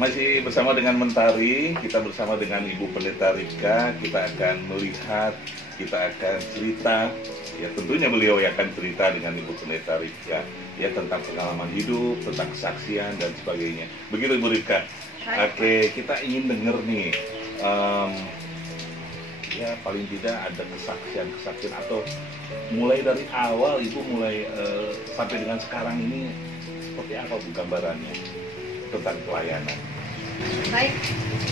masih bersama dengan Mentari, kita bersama dengan Ibu Pendeta Rika, kita akan melihat, kita akan cerita, ya tentunya beliau yang akan cerita dengan Ibu Pendeta Rika, ya tentang pengalaman hidup, tentang kesaksian dan sebagainya. Begitu Ibu Rika. Oke, kita ingin dengar nih, ya paling tidak ada kesaksian atau mulai dari awal Ibu mulai sampai dengan sekarang ini seperti apa Bu gambarannya tentang pelayanan? Baik,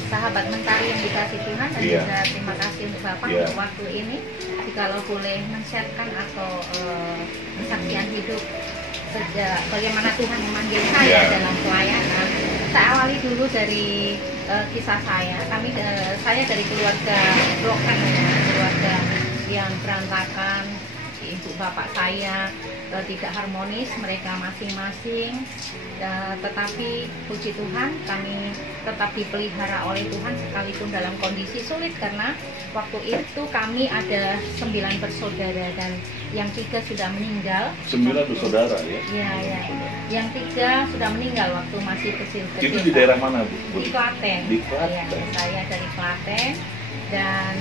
sahabat Mentari yang dikasih Tuhan, dan juga terima kasih untuk Bapak untuk waktu ini. Jikalau boleh men-sharekan atau kesaksian hidup sejak bagaimana Tuhan memanggil saya dalam pelayanan. Saya awali dulu dari kisah saya. Saya dari keluarga broken, keluarga yang berantakan. Ibu bapak saya tidak harmonis, mereka masing-masing, tetapi puji Tuhan kami tetap dipelihara oleh Tuhan sekalipun dalam kondisi sulit, karena waktu itu kami ada 9 bersaudara dan yang 3 sudah meninggal. 9 bersaudara ya? Iya. Yang 3 sudah meninggal waktu masih kecil-kecil. Itu di daerah mana Bu? Di Klaten. Di Klaten. Ya, saya dari Klaten, dan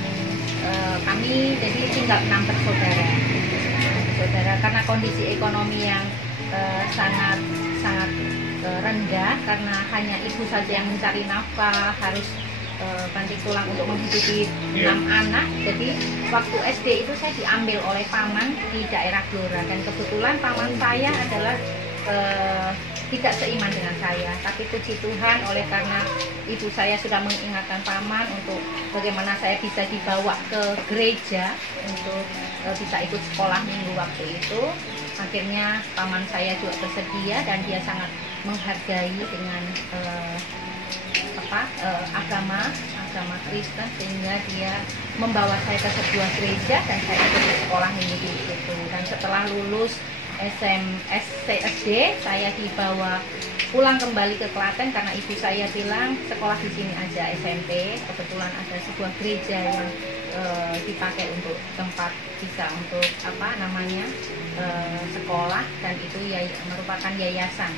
kami jadi tinggal 6 bersaudara. Karena kondisi ekonomi yang sangat rendah, karena hanya ibu saja yang mencari nafkah, harus banting tulang untuk menghidupi 6 anak. Jadi waktu SD itu saya diambil oleh paman di daerah Blora, dan kebetulan paman saya adalah tidak seiman dengan saya, tapi puji Tuhan oleh karena ibu saya sudah mengingatkan paman untuk bagaimana saya bisa dibawa ke gereja untuk bisa ikut sekolah minggu waktu itu. Akhirnya paman saya juga bersedia, dan dia sangat menghargai dengan agama Kristen, sehingga dia membawa saya ke sebuah gereja dan saya ikut sekolah minggu di situ. Dan setelah lulus SD, saya dibawa pulang kembali ke Klaten karena ibu saya bilang sekolah di sini aja SMP. Kebetulan ada sebuah gereja yang dipakai untuk tempat bisa untuk sekolah, dan itu merupakan yayasan.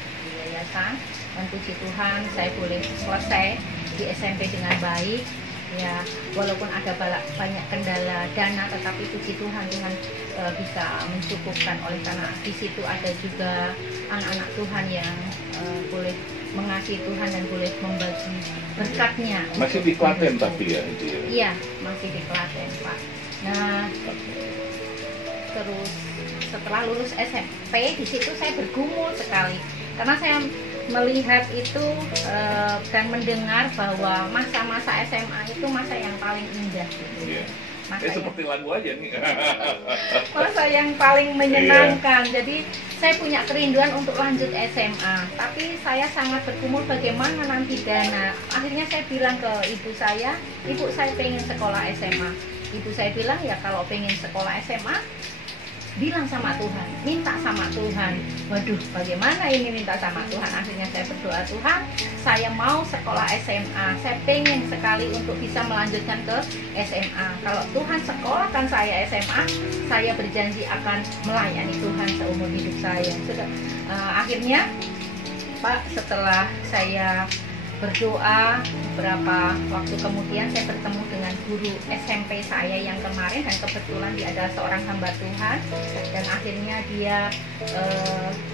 Dan puji Tuhan saya boleh selesai di SMP dengan baik. Ya, walaupun ada banyak kendala dana, tetapi puji Tuhan bisa mencukupkan, oleh karena di situ ada juga anak-anak Tuhan yang boleh mengasihi Tuhan dan boleh membagi berkatnya. Masih di Klaten tapi ya itu ya? Iya, masih di Klaten Pak. Nah, terus setelah lulus SMP di situ saya bergumul sekali, karena saya melihat itu dan mendengar bahwa masa-masa SMA itu masa yang paling indah. Seperti lagu aja nih. Masa yang paling menyenangkan. Jadi saya punya kerinduan untuk lanjut SMA, tapi saya sangat bergumul bagaimana nanti dana. Akhirnya saya bilang ke ibu saya pengen sekolah SMA. Ibu saya bilang, ya kalau pengen sekolah SMA, bilang sama Tuhan, minta sama Tuhan. Waduh, bagaimana ini minta sama Tuhan? Akhirnya saya berdoa, Tuhan, saya mau sekolah SMA. Saya pengen sekali untuk bisa melanjutkan ke SMA. Kalau Tuhan sekolahkan saya SMA, saya berjanji akan melayani Tuhan seumur hidup saya. Akhirnya, Pak, setelah saya berdoa, beberapa waktu kemudian saya bertemu dengan guru SMP saya yang kemarin, dan kebetulan dia adalah seorang hamba Tuhan, dan akhirnya dia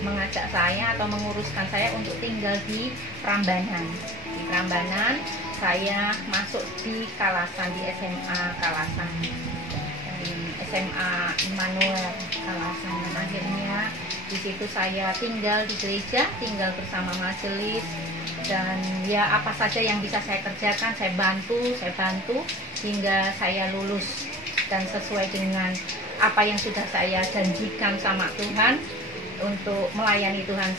mengajak saya atau menguruskan saya untuk tinggal di Prambanan. Di Prambanan saya masuk di Kalasan, di SMA Kalasan, di SMA Immanuel Kalasan. Dan akhirnya di situ saya tinggal di gereja, tinggal bersama majelis, dan ya apa saja yang bisa saya kerjakan saya bantu hingga saya lulus, dan sesuai dengan apa yang sudah saya janjikan sama Tuhan untuk melayani Tuhan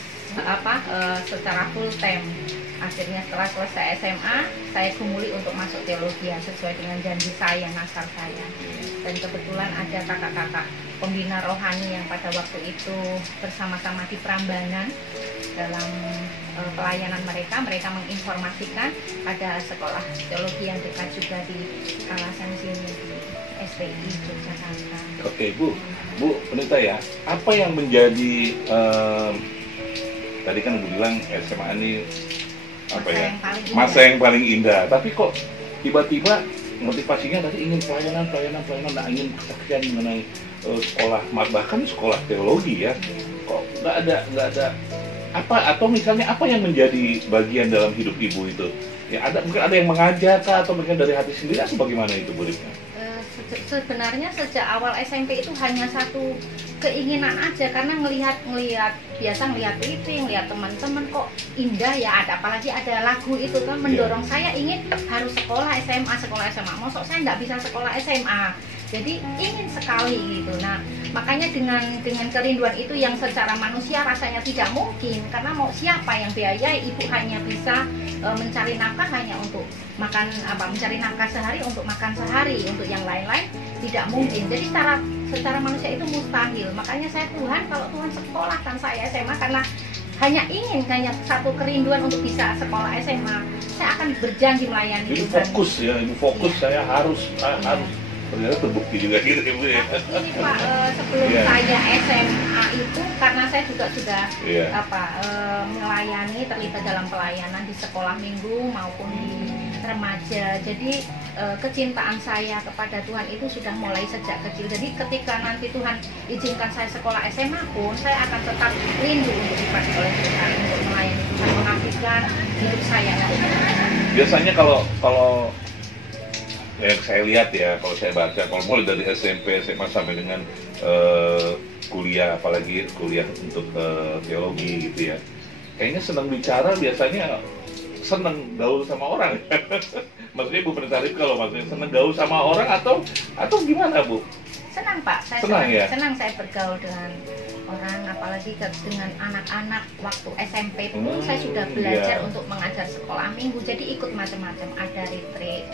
secara full time. Akhirnya setelah selesai SMA, saya gumuli untuk masuk teologi sesuai dengan janji saya, nasar saya. Dan kebetulan ada kakak-kakak pembina rohani yang pada waktu itu bersama-sama di Prambanan dalam pelayanan mereka menginformasikan ada sekolah teologi yang dekat juga di Kalasan sini, di STI Yogyakarta. Oke Bu Pendeta ya, apa yang menjadi tadi kan Bu bilang SMA ini apa ya, yang paling indah. masa yang paling indah. Tapi kok tiba-tiba motivasinya tadi ingin pelayanan, nah, ingin kesaksian mengenai sekolah, bahkan sekolah teologi ya. Kok nggak ada apa, atau misalnya apa yang menjadi bagian dalam hidup ibu itu? Ya mungkin ada yang mengajak atau mungkin dari hati sendiri atau bagaimana itu Bu Ripka? Sebenarnya sejak awal SMP itu hanya satu keinginan aja, karena biasa ngelihat TV, ngelihat teman-teman kok indah ya, apalagi ada lagu itu kan mendorong saya ingin harus sekolah SMA. Mosok saya nggak bisa sekolah SMA, jadi ingin sekali gitu. Nah makanya dengan kerinduan itu yang secara manusia rasanya tidak mungkin, karena mau siapa yang biayai, ibu hanya bisa mencari nafkah hanya untuk makan mencari nafkah sehari untuk makan sehari, untuk yang lain-lain tidak mungkin. Jadi secara manusia itu mustahil. Makanya saya Tuhan, kalau Tuhan sekolahkan saya SMA, karena hanya satu kerinduan untuk bisa sekolah SMA, saya akan berjanji melayani Jadi Tuhan. fokus ya, ibu fokus ya. Saya harus ternyata terbukti juga gitu ibu ya. Ini Pak, sebelum saya SMA itu, karena saya juga sudah melayani, terlibat dalam pelayanan di sekolah minggu maupun di remaja. Jadi kecintaan saya kepada Tuhan itu sudah mulai sejak kecil. Jadi ketika nanti Tuhan izinkan saya sekolah SMA pun, saya akan tetap rindu untuk dipakai oleh Tuhan, untuk melayani Tuhan, mengabdikan hidup saya. Biasanya kalau yang saya lihat ya, kalau saya baca, kalau mulai dari SMP, SMA sampai dengan kuliah, apalagi kuliah untuk teologi gitu ya, kayaknya senang bicara, biasanya senang gaul sama orang. Maksudnya Bu Pendeta Ripka, kalau maksudnya senang gaul sama orang atau gimana Bu? Senang Pak, saya senang saya bergaul dengan orang, apalagi dengan anak-anak. Waktu SMP pun saya sudah belajar untuk mengajar sekolah minggu, jadi ikut macam-macam, ada retreat,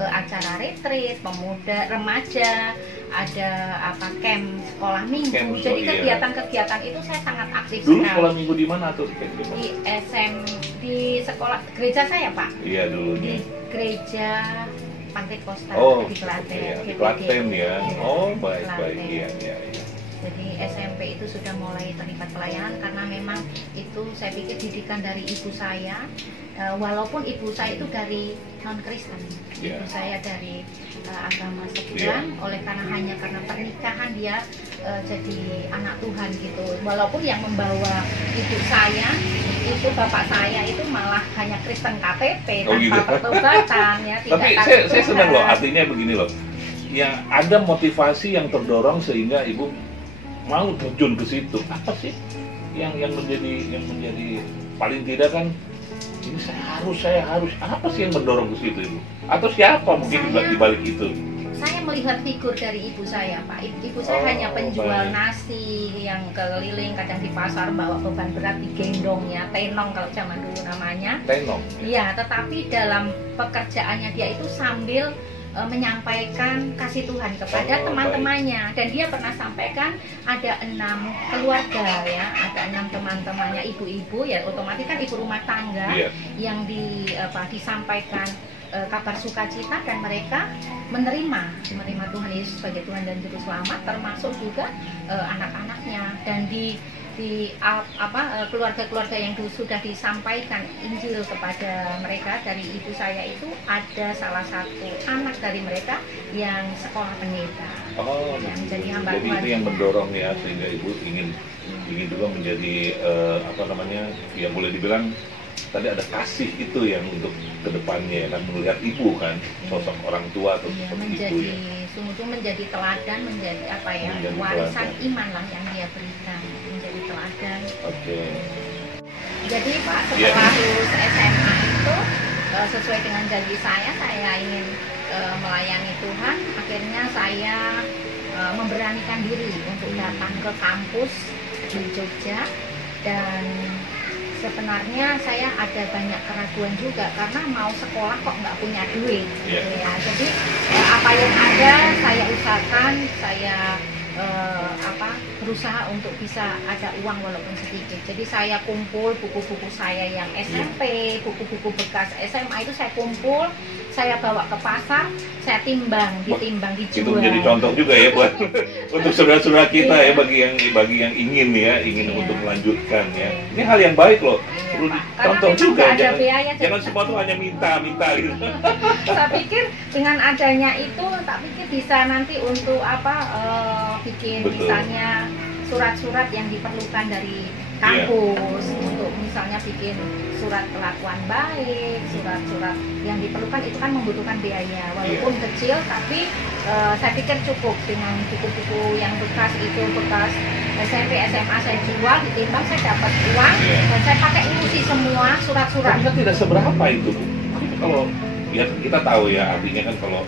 acara retreat pemuda, remaja, ada camp sekolah minggu. Jadi kegiatan-kegiatan itu saya sangat aktif. Dulu sekolah minggu di mana tuh? Di sekolah gereja saya Pak. Iya dulu di gereja Pantai Kosta di Klaten. Di Klaten ya. Oh baik. Iya. Jadi SMP itu sudah mulai terlibat pelayanan, karena memang itu saya pikir didikan dari ibu saya. Walaupun ibu saya itu dari non Kristen, ibu saya dari agama sekuler, hanya karena pernikahan dia jadi anak Tuhan gitu. Walaupun yang membawa ibu saya itu, bapak saya itu malah hanya Kristen KTP tanpa pertobatan ya. Tapi saya senang loh, artinya begini loh, yang ada motivasi yang terdorong sehingga ibu mau terjun ke situ. Apa sih yang menjadi paling tidak kan, ini saya harus apa sih yang mendorong ke situ ibu? Atau siapa mungkin di balik itu? Saya melihat figur dari ibu saya Pak. Ibu saya hanya penjual nasi yang keliling, kadang di pasar bawa beban berat digendongnya, tenong kalau zaman dulu namanya. Tenong. Iya, tetapi dalam pekerjaannya dia itu sambil menyampaikan kasih Tuhan kepada teman-temannya. Dan dia pernah sampaikan ada 6 keluarga ya, ada 6 teman-temannya, ibu-ibu ya, otomatis kan ibu rumah tangga yang disampaikan kabar sukacita, dan mereka menerima Tuhan Yesus sebagai Tuhan dan Juru Selamat, termasuk juga anak-anaknya. Dan di keluarga-keluarga yang sudah disampaikan Injil kepada mereka dari ibu saya itu, ada salah satu anak dari mereka yang sekolah pendeta, yang menjadi hamba Tuhan. Jadi itu yang mendorong ya, sehingga ibu ingin juga menjadi ya boleh dibilang tadi ada kasih itu yang untuk kedepannya ya kan, melihat ibu kan, sosok orang tua atau menjadi ibu ya. Sungguh menjadi teladan, menjadi warisan iman lah yang dia berikan, menjadi teladan. Jadi Pak, setelah lulus SMA itu sesuai dengan janji saya ingin melayani Tuhan. Akhirnya saya memberanikan diri untuk datang ke kampus di Jogja, dan sebenarnya saya ada banyak keraguan juga, karena mau sekolah kok nggak punya duit gitu ya. Jadi apa yang ada saya usahakan, saya berusaha untuk bisa ada uang walaupun sedikit. Jadi saya kumpul buku-buku saya yang SMP, buku-buku bekas SMA itu saya kumpul, saya bawa ke pasar, saya timbang, ditimbang, Itu dijual. menjadi contoh juga ya buat untuk saudara-saudara kita ya, bagi yang ingin Iya. untuk melanjutkan ya. Ini hal yang baik loh. Iya, Perlu Pak. Karena dicontoh memang juga, nggak ada biaya, jadi jangan semua tuh hanya minta gitu. saya pikir dengan adanya itu, tak pikir bisa nanti untuk apa, bikin Betul. misalnya surat-surat yang diperlukan dari kampus, untuk misalnya bikin surat kelakuan baik, surat-surat yang diperlukan itu kan membutuhkan biaya, walaupun kecil, tapi saya pikir cukup dengan buku-buku yang bekas itu, bekas SMP, SMA saya jual, ditimbang saya dapat uang, dan saya pakai isi semua surat-surat. Tapi kan tidak seberapa itu, Bu. Itu kalau ya kita tahu ya, artinya kan kalau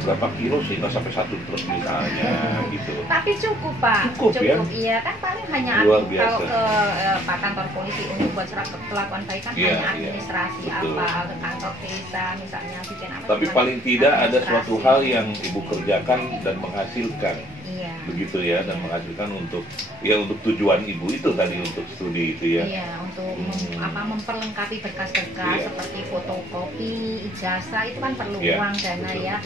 berapa kilo sih, nggak sampai 1 truk misalnya gitu. Tapi cukup, Pak. Cukup, ya? Iya, kan paling hanya Luar kalau biasa. ke Pak kantor polisi untuk buat surat kelakuan baik kan Iya, hanya iya. administrasi Betul. apa, ke kantor desa misalnya bikin apa. Tapi cuman paling tidak ada suatu administrasi. hal yang Ibu kerjakan dan menghasilkan, Iya. begitu ya, dan menghasilkan untuk tujuan Ibu itu tadi, untuk studi itu ya. Iya, untuk memperlengkapi berkas-berkas Iya. seperti fotokopi, ijazah itu kan perlu Iya, uang, dana betul. ya.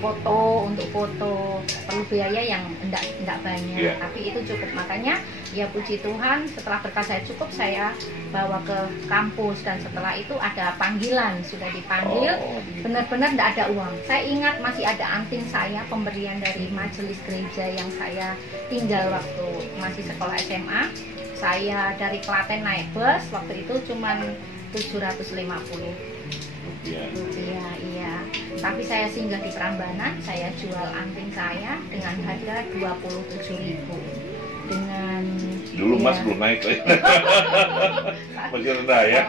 Foto, untuk foto perlu biaya yang enggak banyak, Iya. tapi itu cukup. Makanya ya puji Tuhan, setelah berkas saya cukup, saya bawa ke kampus, dan setelah itu ada panggilan, sudah dipanggil. Gitu. Benar-benar tidak ada uang. Saya ingat masih ada anting saya, pemberian dari majelis gereja yang saya tinggal waktu masih sekolah SMA. Saya dari Klaten naik bus, waktu itu cuman 750 rupiah, iya. Tapi saya singgah di Prambanan, saya jual anting saya dengan harga 27.000. Dengan Dulu Mas iya, belum naik masih rendah ya.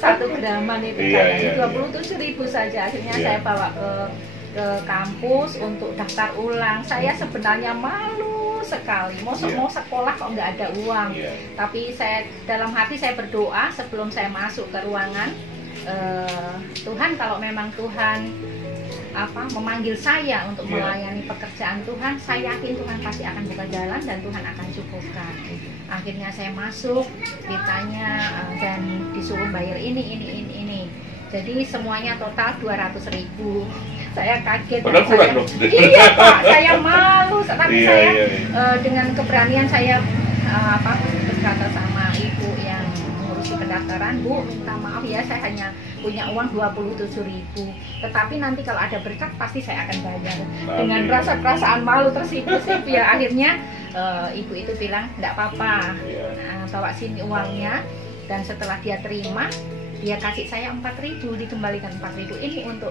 1 graman itu Iya, kayaknya iya, 27.000 saja. Akhirnya Iya. saya bawa ke kampus untuk daftar ulang. Saya sebenarnya malu sekali, mau Iya. sekolah kok nggak ada uang. Iya. Tapi saya dalam hati saya berdoa sebelum saya masuk ke ruangan, Tuhan, kalau memang Tuhan memanggil saya untuk Iya. melayani pekerjaan Tuhan, saya yakin Tuhan pasti akan buka jalan dan Tuhan akan cukupkan. Akhirnya saya masuk, ditanya dan disuruh bayar ini. Jadi semuanya total 200.000. Saya kaget. Padahal kurang dong. Iya, Pak, saya malu. Tapi Iya, saya iya. dengan keberanian saya berkata sama ibu yang mengurusi pendaftaran, Bu, minta maaf ya, saya hanya punya uang 27.000. Tetapi nanti kalau ada berkat pasti saya akan bayar. Dengan rasa perasaan malu tersipu-sipu ya, akhirnya ibu itu bilang, enggak apa-apa, bawa sini uangnya. Dan setelah dia terima, dia kasih saya 4.000, dikembalikan 4.000 ini untuk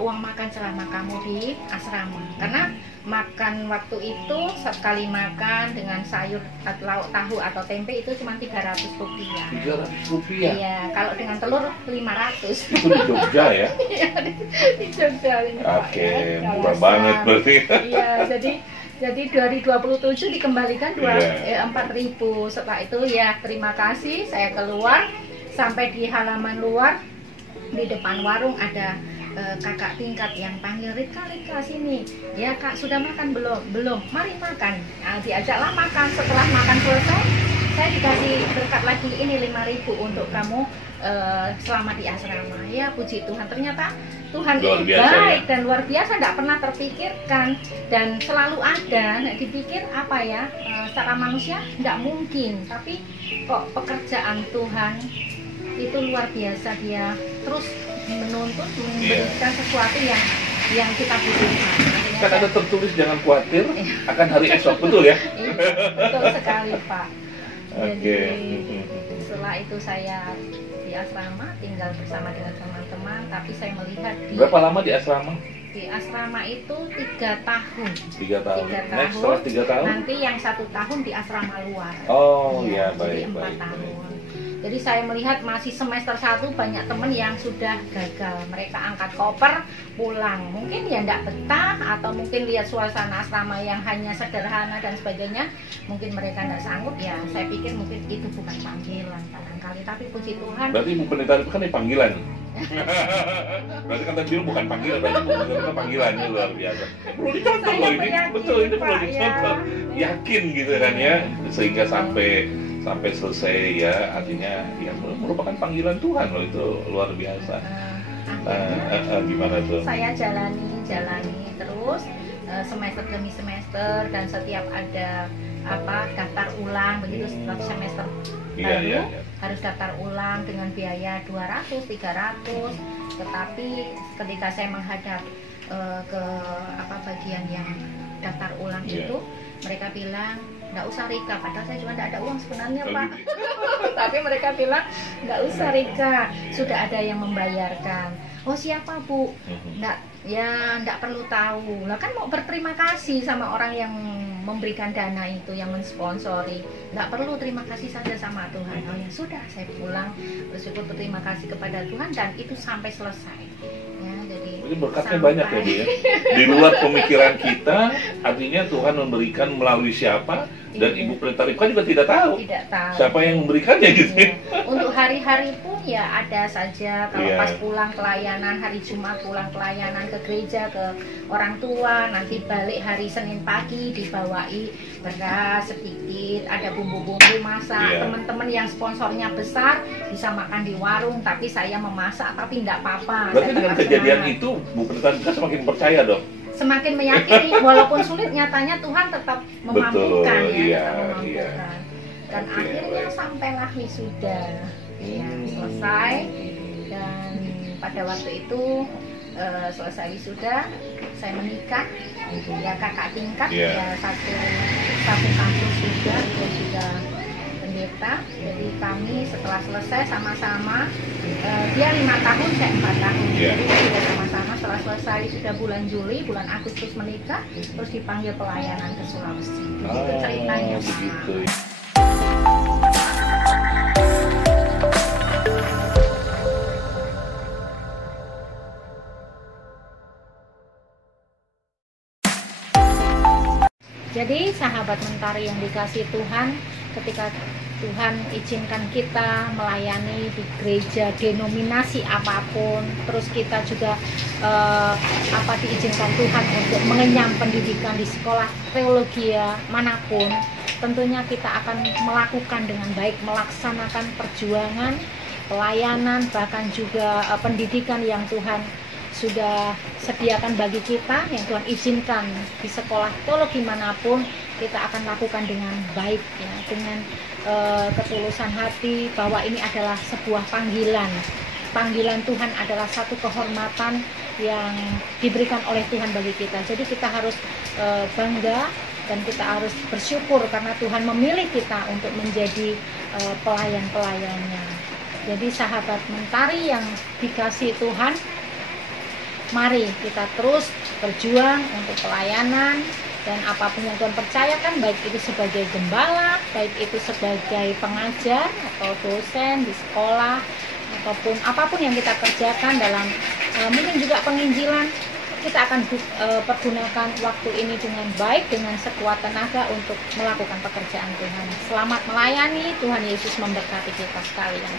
uang makan selama kamu di asrama. Karena makan waktu itu sekali makan dengan sayur lauk tahu atau tempe itu cuma 300 rupiah. 300 rupiah. Iya, kalau dengan telur 500. Itu di Jogja ya? Iya, di Jogja ini, Pak, Oke, ya. murah Alasan. banget berarti. Iya, jadi dari 27 dikembalikan 4.000. Setelah itu ya terima kasih, saya keluar. Sampai di halaman luar, di depan warung ada kakak tingkat yang panggil, Rika sini. Ya Kak, sudah makan belum? Belum. Mari makan. Nah, diajaklah makan. Setelah makan selesai, saya dikasih berkat lagi ini 5.000 untuk kamu selama di asrama. Ya puji Tuhan, ternyata Tuhan Luar itu biasa, baik ya? dan luar biasa, tidak pernah terpikirkan dan selalu ada. Dipikir secara manusia tidak mungkin, tapi kok pekerjaan Tuhan itu luar biasa, dia terus menuntut memberikan sesuatu yang kita butuhkan. Kan ada tertulis jangan khawatir akan hari esok, betul ya? Betul sekali, Pak. Oke. Jadi setelah itu saya di asrama tinggal bersama dengan teman-teman, tapi saya melihat Berapa lama di asrama? di asrama itu 3 tahun. 3 tahun. 3 Next, tahun. setelah 3 tahun? Nanti yang 1 tahun di asrama luar. Oh Iya, ya, baik, jadi 4 baik. tahun. Jadi saya melihat masih semester 1 banyak teman yang sudah gagal. Mereka angkat koper pulang. Mungkin ya enggak betah, atau mungkin lihat suasana asrama yang hanya sederhana dan sebagainya. Mungkin mereka enggak sanggup, ya saya pikir mungkin itu bukan panggilan barangkali. Tapi puji Tuhan. Berarti Ibu Pendeta itu kan ini panggilan. Berarti kan tadi bilang bukan panggilan, berarti Ibu Pendeta itu panggilannya luar biasa. Perlu dicontoh Saya loh ini, meyakini, betul, ini perlu Pak, dicontoh. ya. Yakin gitu kan ya, sehingga sampai selesai ya, artinya ya merupakan panggilan Tuhan loh, itu luar biasa. akhirnya gimana tuh? saya jalani terus semester demi semester, dan setiap ada daftar ulang begitu setiap semester baru harus daftar ulang dengan biaya 200, 300. Tetapi ketika saya menghadap ke bagian yang daftar ulang itu, mereka bilang nggak usah Rika, padahal saya cuma nggak ada uang sebenarnya Pak. Tapi mereka bilang nggak usah Rika, sudah ada yang membayarkan. Oh siapa Bu? Nggak perlu tahu. Lah kan mau berterima kasih sama orang yang memberikan dana itu, yang mensponsori. Nggak perlu, terima kasih saja sama Tuhan. Oh ya sudah, saya pulang bersyukur, berterima kasih kepada Tuhan, dan itu sampai selesai. Ya, jadi berkatnya banyak ya Bu ya. Di luar pemikiran kita, artinya Tuhan memberikan melalui siapa, dan Ibu Pendeta Rika juga tidak tahu siapa yang memberikannya gitu. Untuk hari-hari pun ya ada saja, kalau pas pulang pelayanan, hari Jumat pulang pelayanan ke gereja, ke orang tua, nanti balik hari Senin pagi dibawai beras sedikit, ada bumbu-bumbu masak. Teman-teman yang sponsornya besar bisa makan di warung, tapi saya memasak, tapi enggak apa-apa. Berarti dengan kejadian itu Bu Pendeta Rika semakin percaya dong? Semakin meyakini, walaupun sulit, nyatanya Tuhan tetap memampukan. Dan akhirnya sampailah wisuda, selesai. Dan pada waktu itu selesai wisuda, saya menikah, kakak tingkat, satu kampus juga, dia juga pendeta. Jadi kami setelah selesai sama-sama, dia 5 tahun, saya 4 tahun. Jadi sudah sama-sama, setelah selesai sudah bulan Juli, bulan Agustus menikah, terus dipanggil pelayanan ke Sulawesi. Itu ceritanya Mama. Jadi sahabat Mentari yang dikasih Tuhan, ketika Tuhan izinkan kita melayani di gereja denominasi apapun, terus kita juga diizinkan Tuhan untuk mengenyam pendidikan di sekolah teologi manapun, tentunya kita akan melakukan dengan baik, melaksanakan perjuangan, pelayanan, bahkan juga pendidikan yang Tuhan sudah sediakan bagi kita, yang Tuhan izinkan di sekolah teologi manapun, kita akan lakukan dengan baik, ya, dengan ketulusan hati, bahwa ini adalah sebuah panggilan. Panggilan Tuhan adalah satu kehormatan yang diberikan oleh Tuhan bagi kita. Jadi kita harus bangga, dan kita harus bersyukur karena Tuhan memilih kita untuk menjadi pelayan-pelayannya. Jadi sahabat Mentari yang dikasih Tuhan, mari kita terus berjuang untuk pelayanan, dan apapun yang Tuhan percayakan, baik itu sebagai gembala, baik itu sebagai pengajar atau dosen di sekolah, ataupun apapun yang kita kerjakan dalam mungkin juga penginjilan, kita akan pergunakan waktu ini dengan baik, dengan sekuat tenaga untuk melakukan pekerjaan Tuhan. Selamat melayani, Tuhan Yesus memberkati kita sekalian.